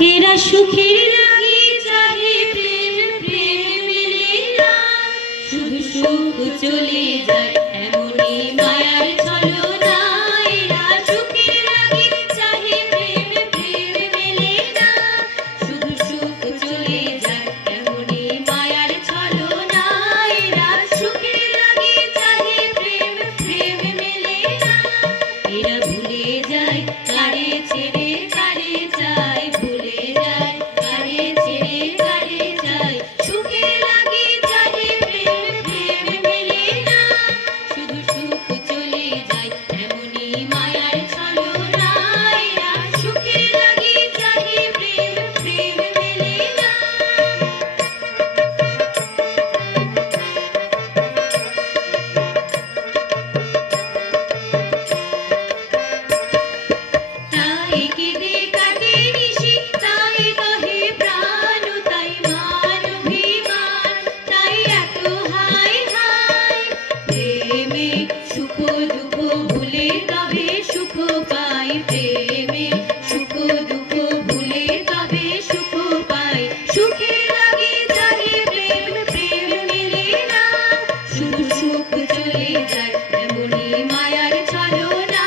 এরা সুখের লাগি চাহে প্রেম, প্রেম মেলে না, শুধু সুখ চলে যায় এমনই মায়ার ছলনা। এরা সুখের লাগি চাহে প্রেম, প্রেম মেলে না, শুধু সুখ চলে যায় এমনই মায়ার ছলনা। এরা সুখের লাগি চাহে প্রেম, প্রেম মেলে না, এরা ভুলে যায় কারে ছেড়ে কারে চায়, ভুলে যায় কারে ছেড়ে কারে চায়। সুখের লাগি চাহে প্রেম, প্রেম মেলে না, শুধু সুখ চলে যায় এমনই মায়ার ছলনা। এরা সুখের লাগি চাহে প্রেম, প্রেম মেলে না। তাই কেঁদে কাটে নিশি, তাই কহে প্রাণ, তাই মান অভিমান, তাই এত হায় হায়। প্রেমে সুখ দুঃখ ভুলে তবে সুখ পাই, প্রেমে সুখ দুঃখ ভুলে তবে সুখ পাই। সুখের লাগি চাহে প্রেম, প্রেম মেলে না, শুধু সুখ চলে যায় এমনই মায়ার ছলনা।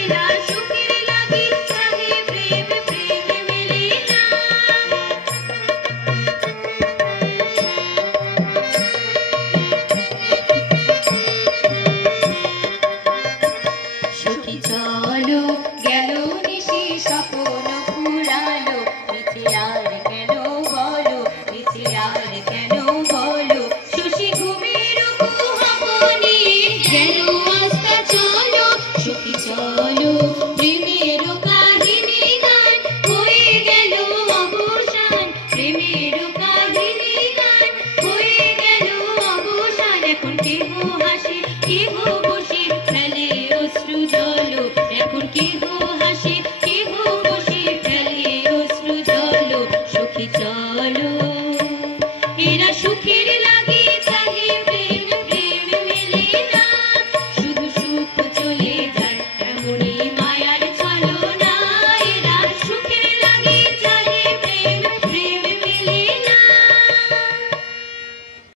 এরা সুখের লাগি চাহে প্রেম, প্রেম মেলে না। সখী চলো গেল নিশি স্বপ্ন ফুরালো, নিচে আর কেন বলো, নিচে আর কেন বলো। শশী ঘুমের কুহকনে গেল আস্তা চলো, সখী চলো প্রেমের কাহিনী গান, হয়ে গেল অবসান, প্রেমের কাহিনী গান, হয়ে গেল অবসান। এখন কেহ